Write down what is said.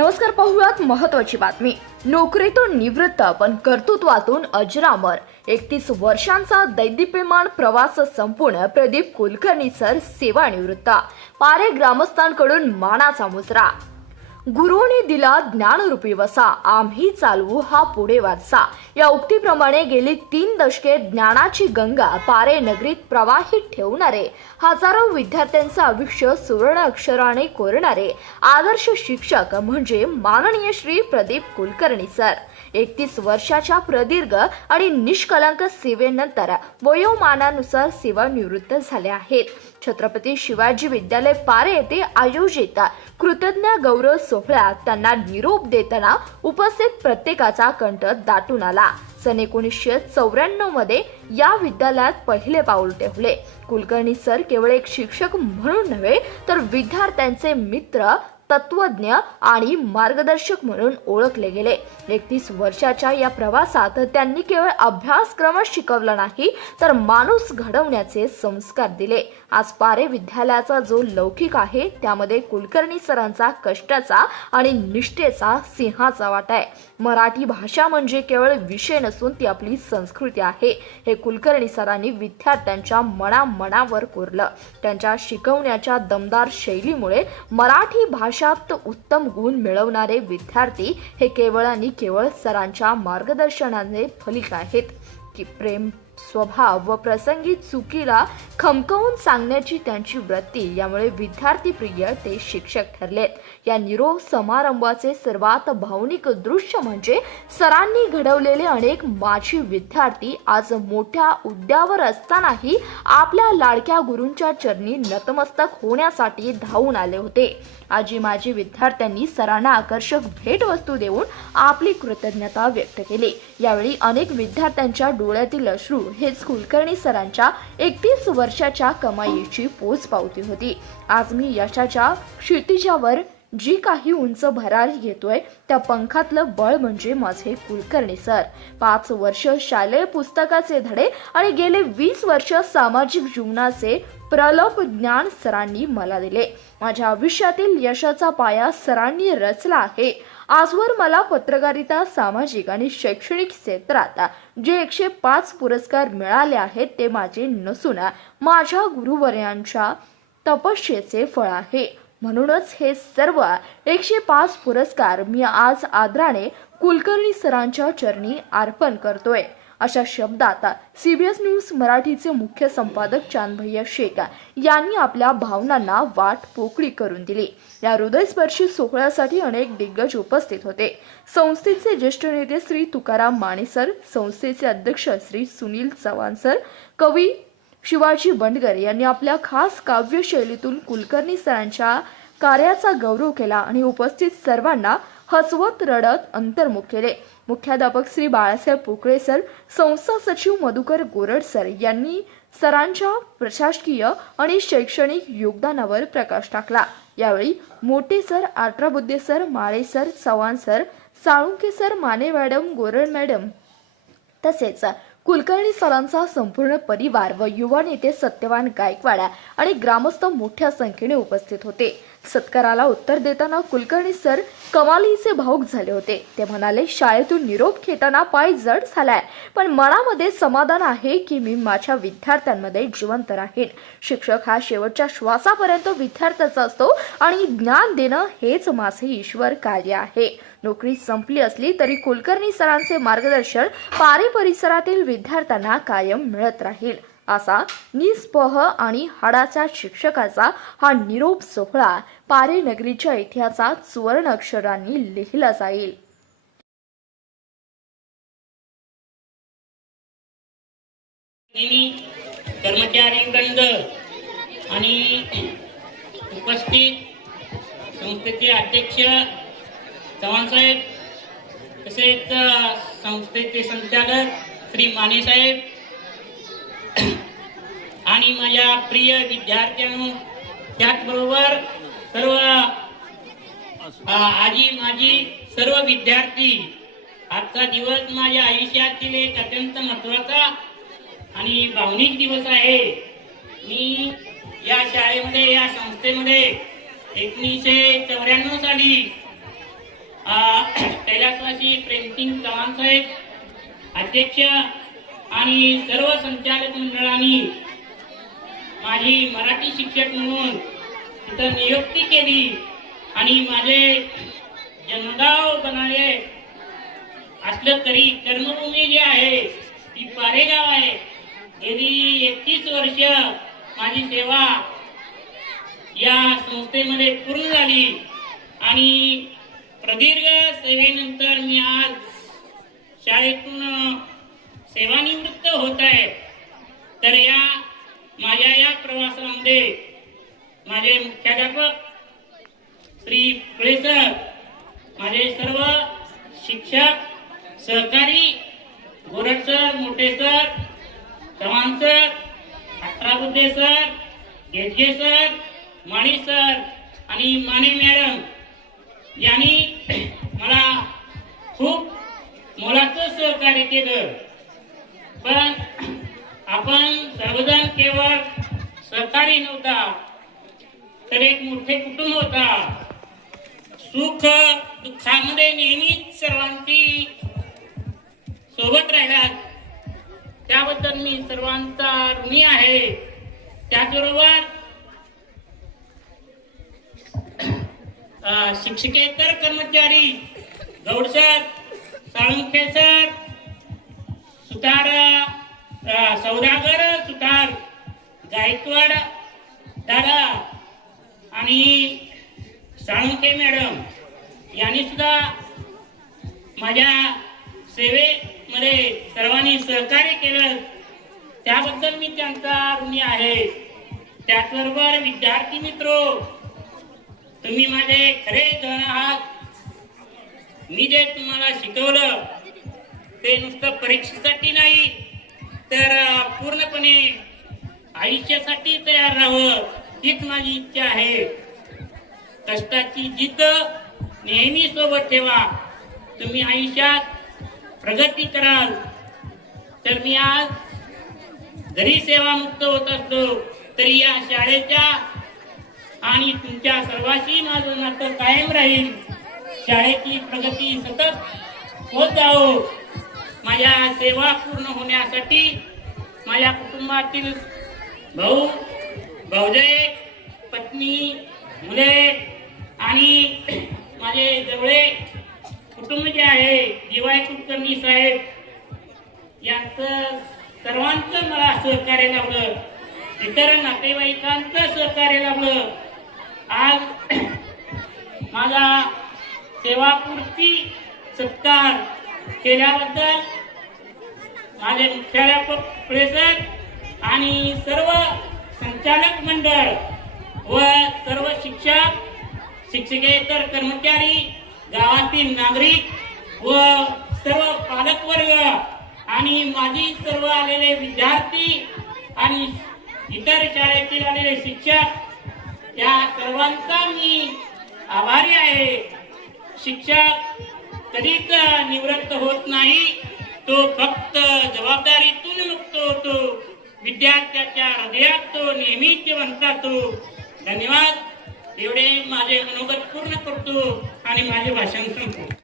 नमस्कार, पाहुयात महत्त्वाची बातमी। नोकरीतून निवृत्त पण कर्तृत्वातून अजरामर 31 वर्षांचा दैदिप्यमान प्रवास संपूर्ण प्रदीप कुलकर्णी सर सेवानिवृत्त। पारे ग्रामस्थांकडून मानाचा मुजरा। गुरुने दिला ज्ञानरूपी वसा, आम्ही चालवू हा पुढे वारसा। या उक्तीप्रमाणे गेली 3 दशके ज्ञानाची गंगा पारे नगरीत प्रवाहित ठेवणारे, हजारो विद्यार्थ्यांचं आयुष्य सुवर्ण अक्षराने कोरणारे आदर्श शिक्षक म्हणजे माननीय श्री प्रदीप कुलकर्णी सर। 31 वर्षाच्या प्रदीर्घ आणि निष्कलंक सेवेनंतर वयोमानानुसार सेवानिवृत्त झाले आहेत। छत्रपती शिवाजी विद्यालय पारे येथे आयोजित कृतज्ञ गौरव सोहळ्यात त्यांना निरोप देताना उपस्थित प्रत्येकाचा कंठ दाटून आला। सन 1994 मध्ये या विद्यालयात पहिले पाऊल ठेवले। कुलकर्णी सर केवळ एक शिक्षक म्हणून नव्हे तर विद्यार्थ्यांचे मित्र, तत्वज्ञ आणि मार्गदर्शक म्हणून ओळखले गेले। 31 वर्षाच्या या प्रवासात त्यांनी केवळ अभ्यासक्रम शिकवला नाही तर माणूस घडवण्याचे संस्कार दिले। आज पारे विद्यालयाचा जो लौकिक आहे त्यामध्ये कुलकर्णी सरांचा कष्टाचा आणि निष्ठेचा सिंहाचा वाटा आहे। मराठी भाषा म्हणजे केवळ विषय नसून ती आपली संस्कृती आहे, हे कुलकर्णी सरांनी विद्यार्थ्यांच्या मनावर कोरलं। त्यांच्या शिकवण्याच्या दमदार शैलीमुळे मराठी भाषात उत्तम गुण मिळवणारे विद्यार्थी हे केवळ आणि केवळ सरांच्या मार्गदर्शनाने फलित आहेत। की प्रेम, स्वभाव व प्रसंगी चुकीला खमकवून सांगण्याची त्यांची वृत्ती यामुळे विद्यार्थी प्रिय ते शिक्षक ठरलेत। या निरोप समारंभाचे सर्वात भावनिक दृश्य म्हणजे सरांनी घडवलेले अनेक माजी विद्यार्थी आज मोठ्या हुद्द्यावर असतानाही आपल्या लाडक्या गुरूंच्या चरणी नतमस्तक होण्यासाठी धावून आले होते। आजी माजी विद्यार्थ्यांनी सरांना आकर्षक भेटवस्तू देऊन आपली कृतज्ञता व्यक्त केली। यावेळी अनेक विद्यार्थ्यांच्या डोळ्यातील अश्रू हेच कुलकर्णी सरांच्या 31 वर्षाच्या कमाईची पोचपावती होती। आज मी यशाच्या क्षितिजावर जी काही उंच भरारी घेतोय त्या पंखातलं बळ म्हणजे माझे कुलकर्णी सर। 5 वर्ष शालेय पुस्तकाचे धडे आणि गेले 20 वर्ष सामाजिक जीवनाचे प्रलोभ ज्ञान सरांनी मला दिले। माझ्या आयुष्यातील यशाचा पाया सरांनी रचला आहे। आजवर मला पत्रकारिता, सामाजिक आणि शैक्षणिक क्षेत्रात जे 105 पुरस्कार मिळाले आहेत ते माझे नसून माझ्या गुरुवर्यांच्या तपस्येचे फळ आहे। म्हणूनच हे सर्व 105 पुरस्कार मी आज आदराने कुलकर्णी सरांच्या चरणी अर्पण करतोय। अशा शब्दात CBS न्यूज मराठीचे मुख्य संपादक चांदभैया शेख यांनी आपल्या भावनांना वाट पोकळी करून दिली। या हृदयस्पर्शी सोहळ्यासाठी अनेक दिग्गज उपस्थित होते। संस्थेचे ज्येष्ठ नेते श्री तुकाराम माने सर, संस्थेचे अध्यक्ष श्री सुनील चव्हाण सर, कवी शिवाजी बंडगर यांनी आपल्या खास काव्य शैलीतून कुलकर्णी सरांच्या कार्याचा गौरव केला आणि उपस्थित सर्वांना हसवत रडत अंतर्मुख केले। मुख्याध्यापक श्री बाळासाहेब पोकळे सर, संस्था सचिव मधुकर गोरड सर यांनी सरांच्या प्रशासकीय आणि शैक्षणिक योगदानावर प्रकाश टाकला। यावेळी Mothe sir, Atrabuddhe sir, Male sir, Chavan sir, Salunke sir, Mane madam, Gorad madam तसेच कुलकर्णी सरांचा संपूर्ण परिवार व युवा नेते सत्यवान गायकवाड आणि ग्रामस्थ मोठ्या संख्येने उपस्थित होते। सत्काराला उत्तर देताना कुलकर्णी सर कमालीचे भावुक झाले होते। ते म्हणाले, शाळेतून निरोप घेताना पाय जड झालाय, पण मनामध्ये समाधान आहे की मी माझ्या विद्यार्थ्यांमध्ये जिवंत राहीन। शिक्षक हा शेवटच्या श्वासापर्यंत विद्यार्थ्याचा असतो आणि ज्ञान देणं हेच माझे ईश्वर कार्य आहे। नोकरी संपली असली तरी कुलकर्णी सरांचे मार्गदर्शन पारे परिसरातील विद्यार्थ्यांना कायम मिळत राहील। असा निस्पह आणि हाडाच्या शिक्षकाचा हा निरोप सोहळा पारे नगरीच्या इतिहासात सुवर्ण अक्षरांनी लिहिला जाईल। कर्मचारी वृंद आणि उपस्थित संस्थेचे अध्यक्ष चव्हाण साहेब, तसेच संस्थेचे संचालक श्री माने साहेब आणि माझ्या प्रिय विद्यार्थ्यांनो, त्याचबरोबर सर्व आजी माजी सर्व विद्यार्थी, आजचा दिवस माझ्या आयुष्यातील एक अत्यंत महत्त्वाचा आणि भावनिक दिवस आहे। मी या शाळेमध्ये, या संस्थेमध्ये 1994 साली कैलासवासी प्रेमसिंग चव्हाण साहेब अध्यक्ष आणि सर्व संचालक मंडळांनी माझी मराठी शिक्षक म्हणून तिथं नियुक्ती केली आणि माझे जन्मगाव बनाळे असलं तरी कर्मभूमी जी आहे ती पारेगाव आहे. गेली 31 वर्ष माझी सेवा या संस्थेमध्ये पूर्ण झाली आणि प्रदीर्घ सेवेनंतर मी आज शाळेतून सेवानिवृत्त होत आहे. तर या माझ्या या प्रवासामध्ये माझे मुख्याध्यापक श्री फुले सर, माझे सर्व शिक्षक सहकारी, Gorad sir, Mothe sir, Chavan sir, Athrabuddhe sir, गेजगे सर, माळी सर आणि माने मॅडम यांनी मला खूप मोलाचं सहकार्य केलं. पण आपण सर्वजण केवळ सहकारी नव्हता तर एक मोठे कुटुंब होता. सुख दुःखामध्ये नेहमीच सर्वांची सोबत राहिलात त्याबद्दल मी सर्वांचा ऋणी आहे. त्याचबरोबर शिक्षकेतर कर्मचारी गौड सर, साळुंखे सर, सुतार सौदागर सुतार गायकवाड दादा आणि साळुंखे मॅडम यांनी सुद्धा माझ्या सेवेमध्ये सर्वांनी सहकार्य केलं त्याबद्दल मी त्यांचा ऋणी आहे. त्याचबरोबर विद्यार्थी मित्र, तुम्ही माझे खरे धन आहात. मी जे तुम्हाला शिकवलं ते नुसतं परीक्षेसाठी नाही तर पूर्णपणे आयुष्यासाठी तयार राहावं हीच माझी इच्छा आहे. कष्टाची जिद्द नेहमी सोबत ठेवा. तुम्ही आयुष्यात प्रगती कराल. तर मी आज जरी सेवामुक्त होत असलो तरी या शाळेच्या आणि तुमच्या सर्वांशी माझं नातं कायम राहील. शाळेची प्रगती सतत होत जाओ. माझ्या सेवा पूर्ण होण्यासाठी माझ्या कुटुंबातील भाऊ, भाऊजे, पत्नी, मुले आणि माझे जवळे कुटुंब जे आहे दिवाय कुलकर्णी साहेब यांचं सर्वांचं मला सहकार्य लाभलं. इतर नातेवाईकांचं सहकार्य लाभलं. आज माझा सेवापूर्ती सत्कार केल्याबद्दल माझे मुख्याध्यापक फुले सर आणि सर्व संचालक मंडळ व सर्व शिक्षक, शिक्षकेतर कर्मचारी, गावातील नागरिक व सर्व पालकवर्ग आणि माझी सर्व आलेले विद्यार्थी आणि इतर शाळेतील आलेले शिक्षक या सर्वांचा मी आभारी आहे. शिक्षक कधीच निवृत्त होत नाही. तो फक्त जबाबदारीतून मुक्त होतो. विद्यार्थ्याच्या हृदयात तो नेहमीच जिवंत राहतो. धन्यवाद. एवढे माझे मनोगत पूर्ण करतो आणि माझे भाषण संपवतो.